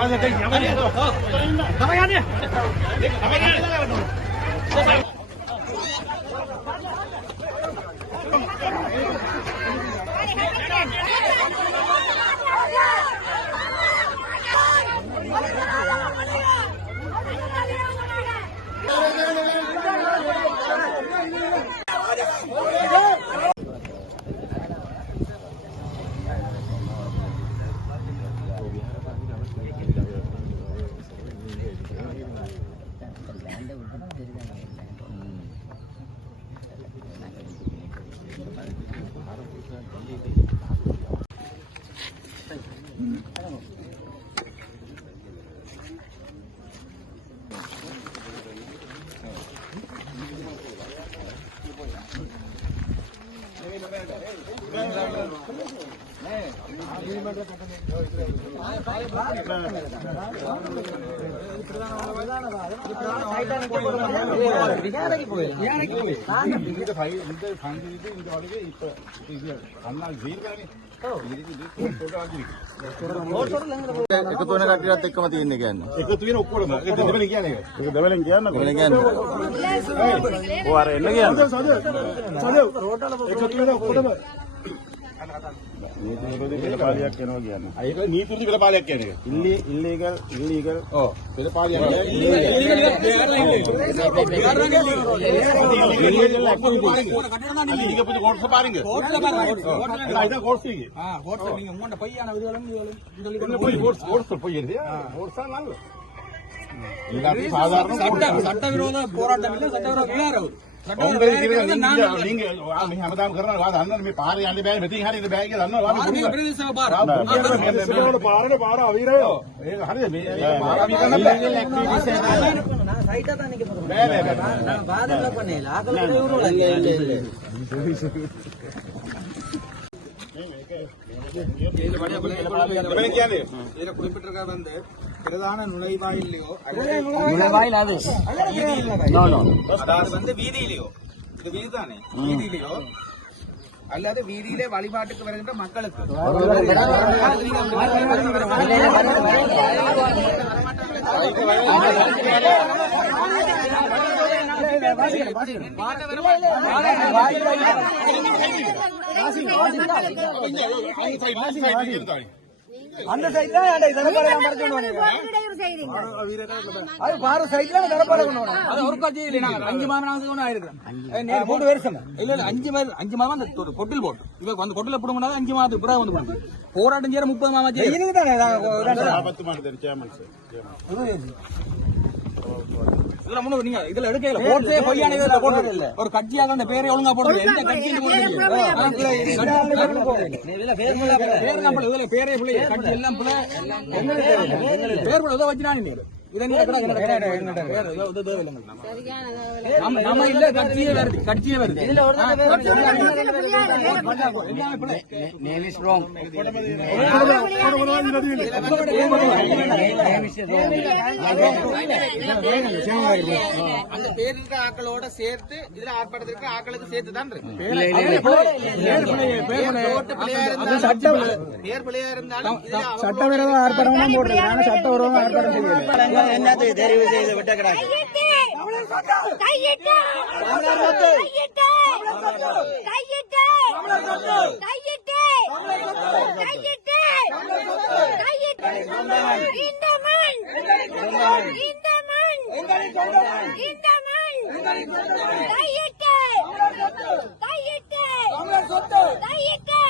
赶快下去 இந்த ஃபை இந்த ஃபங்கு இது இந்த வழியே இப்ப இது கண்ணால் ஜீர்கானே එකතු එකතු වෙන කට්ටියත් එක්කම තියෙන්නේ කියන්නේ. වෙන ඔක්කොම ඒක දෙවෙනි කියන්නේ ඒක දෙවෙනි කියන්නකො වෙන කියන්නේ. ඔය අර එන්න කියන්නේ එකතු වෙන ඔක්කොම ನೀತಿಯಲ್ಲಿ ವಿಲಪಾಲಿಯಾಕೇನೆ ಇಲ್ಲಿ ಇಲ್ಲಿಗಲ್ ಇಲ್ಲಿಗಲ್ ಓ വിലപാലിയാക്കാണ് സാധാരണ ചട്ടവിരോധ പോരാട്ടമില്ല ചട്ടവിരോധ വീഴാറാവും පාරට පාර අවිරයෝ ඒක වඩිය බලන්න ඒක කුලිපිටරක බන්ද பிரதான நுழைவாயிலையோ நுழைவாயில் அது. அதாவது வந்து வீதியிலையோ. இது வீதி தானே வீதியிலையோ. அல்லது வீதியிலே வழிபாட்டுக்கு வருகின்ற மக்களுக்கு. வாசிங்க. வாசிங்க வாசிங்க. வாசிங்க வாசிங்க. அந்த சைட்ல அந்த தரப்பாறை அது பாரு சைட்ல தரப்பாறை கொண்டு அது ஒரு கட்சி இல்லைனா அஞ்சு மாதம் நாசம் ஒன்று ஆயிருக்கு மூணு வருஷம் இல்ல இல்ல அஞ்சு மாதம் அஞ்சு மாதம் அந்த கொட்டில் போட்டு. இவ வந்து கொட்டில போட அஞ்சு மாதம் பிறகு வந்து போடுங்க போராட்டம் செய்யற முப்பது மாமா செய்யுங்க தானே பத்து மாதம் இதுல முன்னு நீங்க இதுல எடுக்கல போட்டே பொய்யான இதுல போட்டு ஒரு கட்சியாக அந்த பேரை ஒழுங்கா போடுறது எந்த கட்சின்னு பேர் நம்ம இதுல பேரே பிள்ளை கட்சி எல்லாம் பிள்ளை. பேர் பிள்ளை வச்சுனா நீங்க அந்த பேர் இருக்கிற ஆக்களோட சேர்த்து இதுல ஆர்ப்பாட்டத்திற்கு ஆக்களுக்கு சேர்த்து தான் அவங்க சட்டவிரோத ஆர்ப்பாட்டம் போடுறது சட்டவிரோத ஆர்ப்பாட்டம் செய்யல என்னது தெரிவு செய்து விட்ட கிடாக்கு கையிட்டு கையிட்டு இந்த மண் இந்த மண் இந்த மண் கையிட்டு கையிட்டு கையிட்டு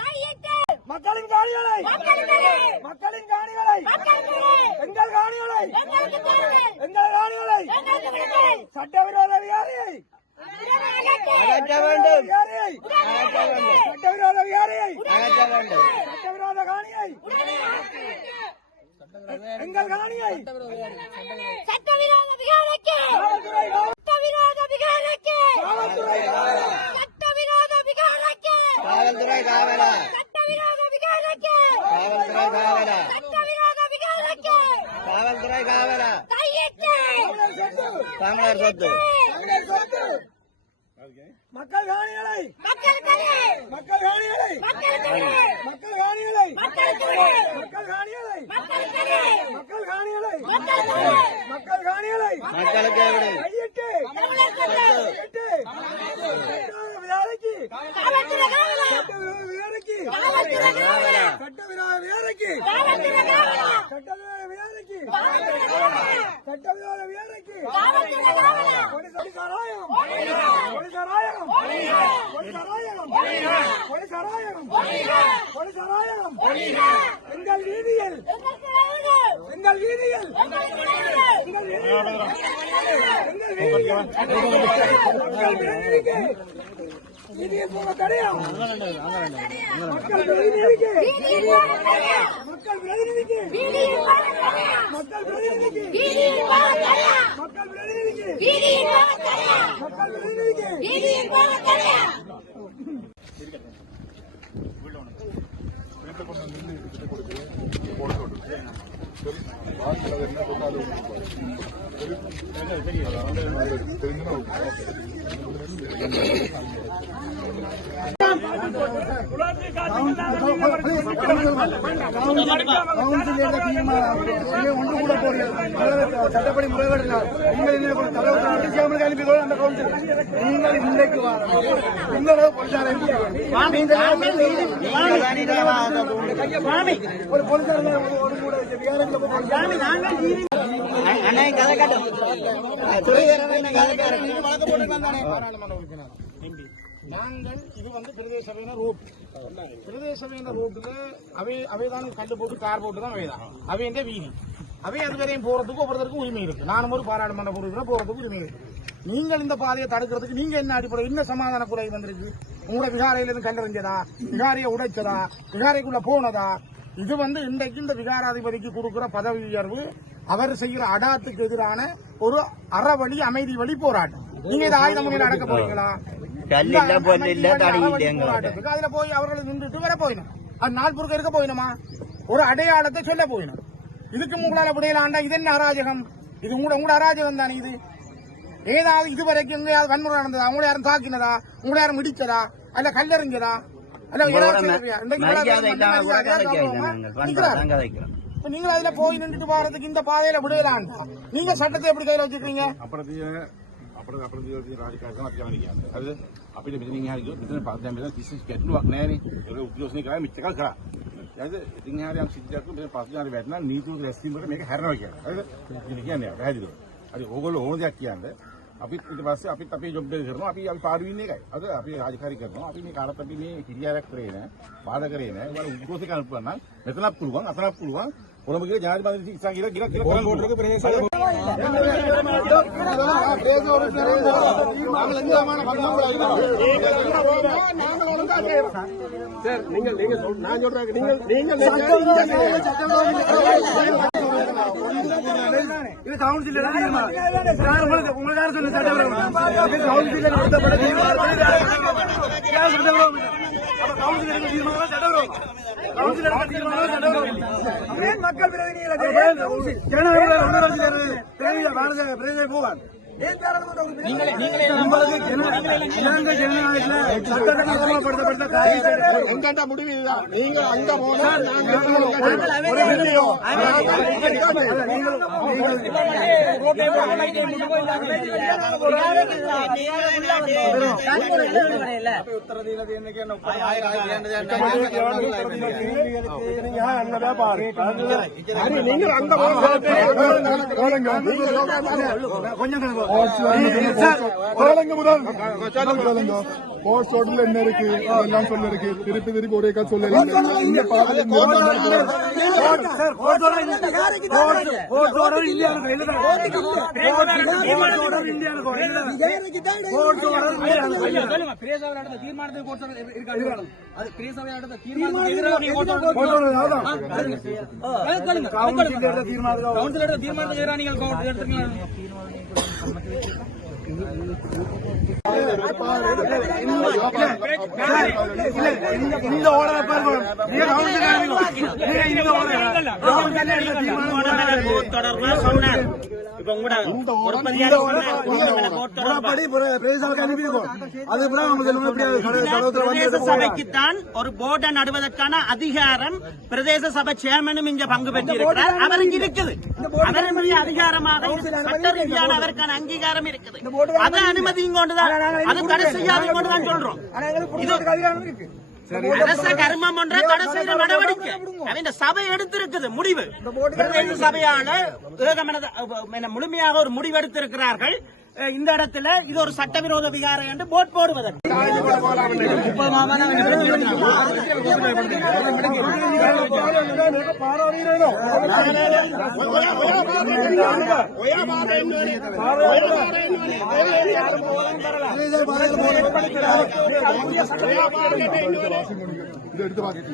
கையிட்டு மக்களின் காணிகளை மக்களுக்கு மக்களின் காணிகளை மக்களுக்கு எங்கள் காணிகளை எங்களுக்கு தேவை எங்கள் காணிகளை எங்களுக்கு விடுதலை சட்டவிரோத விகாரியை அகற்ற வேண்டும் விகாரியை சட்டவிரோத விகாரியை சட்டவிரோத காணியை எங்கள் காணியை சட்டவிரோத விகாரைக்கு சட்டவிரோத விகாரைக்கு சட்டவிரோத விகாரைக்கு காவல்துறை காவலா சட்டவிரோத விகாரைக்கு காவல்துறை காவலா சட்டவிரோத விகாரைக்கு காவல்துறை காவலா கையிட்டு தமிழர் சொத்து. மக்கள் காணிகளை மக்கள் காணிகளை மக்கள் காணிகளை மக்கள் காணிகளை மக்கள் காணிகளை மக்கள் காணிகளை மக்கள் மக்கள் போக தடையா கவுன்சில் தீர்மானம் ஒன்று கூட போடுகிறது சட்டப்படி முறைகேடுனால் நீங்கள் என்ன தலைவர் அனுப்பிக்கொள்ள அந்த கவுன்சில் நீங்கள் இன்றைக்கு உங்களோட பொலிசாரை ஒரு பொலிசார் ஒரு கூட நாங்கள் இது வந்து பிரதேச சபையின ரோட் பிரதேச சபையின ரோட்டுல அவை அவைதான் கண்டு போட்டு கார் போட்டு தான் அவைதான் அவையண்ட வீதி. அவை அது வரையும் போறதுக்கு ஒவ்வொருத்தருக்கும் உரிமை இருக்கு. நானும் ஒரு பாராளுமன்ற உறுப்பினர் போறதுக்கு உரிமை இருக்கு. நீங்கள் இந்த பாதையை தடுக்கிறதுக்கு நீங்க என்ன அடிப்படை என்ன சமாதான குறை வந்திருக்கு? உங்களோட விகாரையில இருந்து கண்டறிஞ்சதா விகாரையை உடைச்சதா? விகாரைக்குள்ள போனதா? இது வந்து இன்றைக்கு இந்த விகாராதிபதிக்கு கொடுக்கிற பதவி உயர்வு. அவர் செய்கிற அடாத்துக்கு எதிரான ஒரு அறவழி அமைதி வழி போராட்டம். நீங்க இதை ஆயுத முறையில் அடக்க போறீங்களா. போராட்டத்துக்கு அதுல போய் அவர்கள் நின்றுட்டு வர போயிடும் அது நாள் பொறுக்க இருக்க போயிடுமா ஒரு அடையாளத்தை சொல்ல போயிடும் இதுக்கு உங்களால விடையிலாண்டா இது என்ன அராஜகம்? இது உங்களோட உங்களோட அராஜகம் தானே இது? ஏதாவது இதுவரைக்கும் எங்கேயாவது வன்முறை நடந்ததா? உங்களை யாரும் தாக்கினதா? உங்களை யாரும் இடிச்சதா அல்ல கல்லறிஞ்சதா? அல்ல ஏதாவது செய்யறியா? இன்றைக்கு மரியாதை இல்லாம கூட மரியாதை கதைக்கிறீங்க கௌரவமா நாங்கள். நிக்கிறாரு. வந்தா கதைக்கிறோம் இப்ப நீங்க அதுல போய் நின்றுட்டு போறதுக்கு இந்த பாதையில விடையிலாண்டா நீங்க சட்டத்தை எப்படி கையில வச்சிருக்கீங்க අපරදිය අපට අපරදිය රාජකාරකම අපි යන කියන්නේ. හරිද? අපිට මෙතනින් එහා ගියොත් මෙතන දැන් මෙතන කිසි ගැටලුවක් නැහැනේ. ඒක උද්ඝෝෂණය කරා මෙච්චර කරා. හරිද? ඉතින් එහාට යම් සිද්ධියක් මෙතන පස්සේ යන වැටෙනා නීතිය රැස්වීම වල මේක හැරෙනවා කියන්නේ. හරිද? ඉතින් කියන්නේ පැහැදිලිව. හරි ඕගොල්ලෝ ඕන දෙයක් කියන්නේ. අපිත් ඊට පස්සේ අපිත් අපේ ජොබ් එක කරනවා. අපි අපි පාඩු ඉන්නේ එකයි. අද අපි රාජකාරී කරනවා. අපි මේ කාටත් අපි මේ කිරියාවක් කරේ නැහැ. බාධා කරේ නැහැ. ඒවල උද්ඝෝෂණය කරන්න පුළුවන් නම් මෙතනක් පුළුවන් අතනක් පුළුවන්. කොළඹ ගිහලා ජනාධිපති ඉස්සන් ගිහලා ගිහලා කියලා කරන්න ඕනේ. இது கவுன்சில் தீர்மானம் நான் உங்களுக்கு உங்களுக்காக சொன்ன சட்டவிரோதம் இது கவுன்சில் நடத்தப்பட்ட தீர்மானம் யார் சட்டவிரோதம் கவுன்சில் எடுத்த தீர்மானம் கவுன்சில் தீர்மானம் மக்கள் பிரதிநிதிகளை பிரதிநிதி பாரத பிரதிநிதி போவார் எங்கிட்ட முடிவு இதுதான் நீங்க அங்க போனா ஒரு வீடியோ போஸ்ட் ரோட்ல என்ன இருக்கு அதெல்லாம் சொல்ல இருக்கு திருப்பி திருப்பி ஒரே கால் சொல்ல இருக்கு சொல்லுங்க பிரேசாவில் நடந்த தீர்மானத்துக்கு தீர்மானத்துக்கு நீங்கள் எடுத்துக்கலாம் இந்த ஓடரை பாருங்க. நீங்க கவனிச்சுக்காதீங்க சபைக்குத்தான் ஒரு போர்டை நடுவதற்கான அதிகாரம் பிரதேச சபை சேர்மனும் இங்க பங்கு பெற்றிருக்கிறார். அவருக்கு இருக்குது. அவருடைய அதிகாரமாக சட்ட ரீதியான அவருக்கான அங்கீகாரம் இருக்குது. அதை அனுமதியும் கொண்டுதான் அதை தடை செய்யாதையும் கொண்டுதான் சொல்றோம். ஆனா அரச கர்மம் ஒன்ற தடை செய்த நடவடிக்கை. அவன் சபை எடுத்திருக்குது முடிவு. சபையால அஹ், முழுமையாக ஒரு முடிவு எடுத்திருக்கிறார்கள் இந்த இடத்துல இது ஒரு சட்டவிரோத விகாரம் என்று போட் போடுவதற்கு.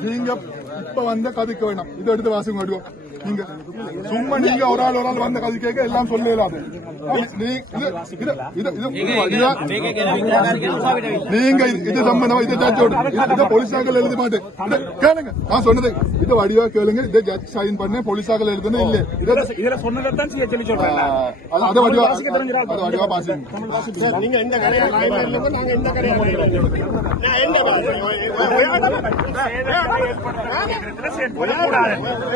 நீங்க இப்ப வந்த கதைக்க வேணாம். இதை எடுத்து வாசிங்க நீங்க சும்மா நீங்க ஒரு ஆள் ஒரு ஆள் வந்த கதை கேட்க எல்லாம் சொல்ல இது- நீங்க இது- சம்பந்தமா இது ஜட்ஜோட. இது போலீஸாக்கள் எழுத மாட்டேன் கேளுங்க. நான் சொன்னது. இது வடிவா கேளுங்க. இதை ஜட்ஜ் சைன் பண்ண. போலீஸாக்கள் எழுதுனது இல்ல. இது இதுல சொன்னதான் சொல்லி அது அது வடிவா அது வடிவா பாசிங்க நீங்க இந்த இந்த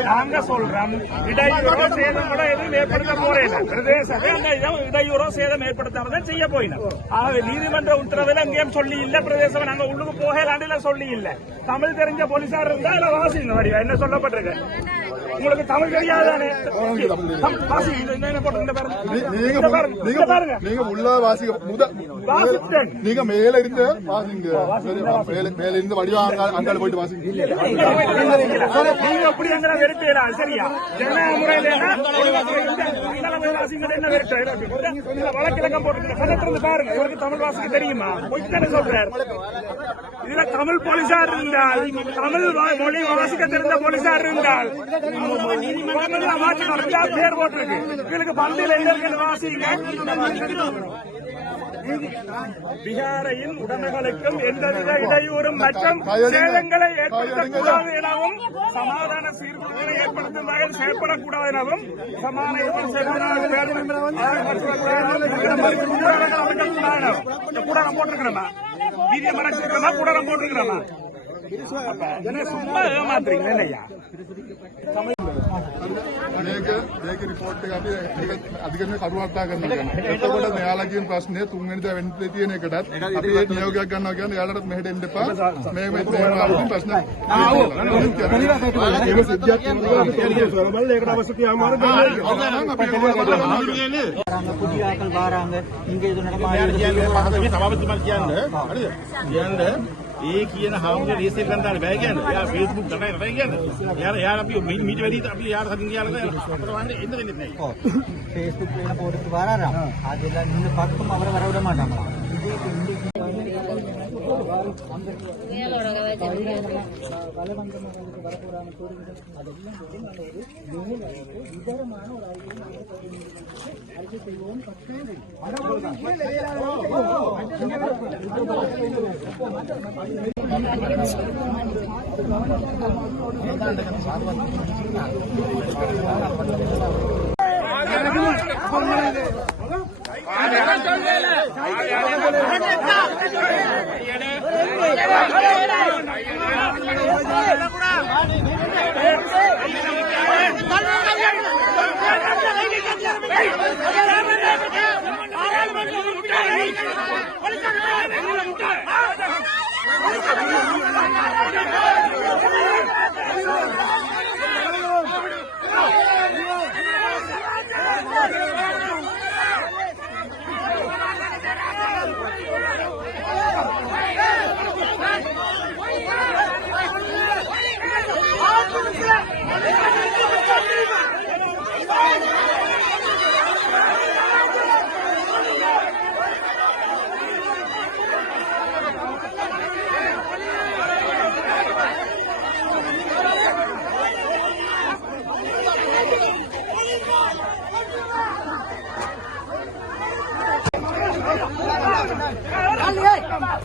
நாங்க சொல்றோம் இடையூறோ சேதம் எதுவும் ஏற்படுத்த போறேன் பிரதேசமே அந்த இடையூறோ சேதம் ஏற்படுத்தாமதான் செய்ய போயினோம் ஆகவே நீதிமன்ற உத்தரவில் அங்கேயும் சொல்லி இல்ல பிரதேசம். நாங்க உள்ளுக்கு போகலாண்டில சொல்லி இல்ல தமிழ் தெரிஞ்ச போலீசார் இருந்தா வாசி வாசிங்க வடிவா. என்ன சொல்லப்பட்டிருக்கு? உங்களுக்கு தமிழ் தெரியாதானே நீங்க பாருங்க. நீங்க உள்ள வாசிக்க முத. நீங்க மேல இருந்து வாசிங்க. மேல இருந்து வடிவா அங்க அங்கால போயிட்டு வாசிங்க. நீங்க அப்படி எங்களை சரியா? முறையில என்ன வெறுத்த வழக்கிழக்கம் போட்டு பாருங்க. இவருக்கு தமிழ் வாசிக்க தெரியுமா? பொய்த்தானே சொல்றாரு. இதுல தமிழ் போலீசார் இருந்தால் தமிழ் மொழி வாசிக்க தெரிந்த போலீசார் இருந்தால் பேர் போட்டிருக்கு இவருக்கு பந்தியில் எங்க இருக்கிறது வாசிங்க பிகாரையின் உடமைகளுக்கும் எந்தவித இடையூறும் மற்றும் சேதங்களை ஏற்படுத்தக்கூடாது எனவும் சமாதான சீர்குலைகளை ஏற்படுத்தும் வகையில் செயல்படக்கூடாது எனவும் சமாதான கூடாரம். போட்டிருக்கிறோமா? வீதிய மறைச்சிருக்கிறோமா? கூடாரம் போட்டிருக்கிறோமா? சும்மா ஏமாத்துறீங்களா இல்லையா මේක මේක රිපෝට් එක අපි අධිකරණය කරුවත්තා කරනවා කියන්නේ. එතකොට මෙයාලා කියන ප්‍රශ්නේ තුන්වෙනිදා වෙන්න තියෙන එකටත් අපි ඒ නියෝගයක් ගන්නවා කියන්නේ යාලටත් මෙහෙට එන්න එපා. මේ මේ තේරුම් ප්‍රශ්න. ආව්. ඒක සිද්ධියක් කියනවා. බලන්න ඒකට අවශ්‍ය ක්‍රියාමාර්ග ගන්න. ආරංග කුඩි ආකල් බාරංග ඉංග්‍රීසි දෙන්නට මායිය කියන්නේ සභාපතිතුමා කියන්නේ හරිද? කියන්නේ ඒ කියන හාමුදුරුවෝ දේශේ කරන්න බෑ කියන්නේ. එයා Facebook කරලා රටේ කියන්නේ. එයා එයා අපි මීට වැඩි අපි යාර සතින් කියලා අපිට වන්නේ එන්න දෙන්නේ නැහැ. ඔව්. Facebook වෙන පොරත් වාරාරම්. ආදෙලා නින්න පක්කම අපර වරවඩ මාටම. பலவந்தம் உங்களுக்கு வரக்கூடாது கூறுகிறது அதெல்லாம் Thank you.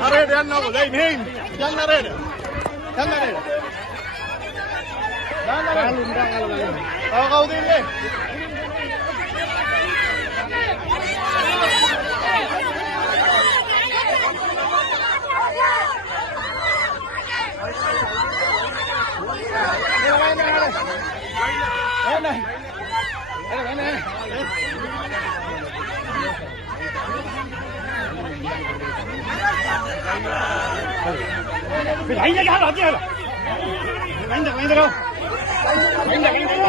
Narede anna bu değil neyim? Yan narede. Yan narede. Yan narede. Hãy cầu đi đi. Em này. Em này. Mày đẩy cái cá đó chứ. Mày đánh được mày được không? லைன்ல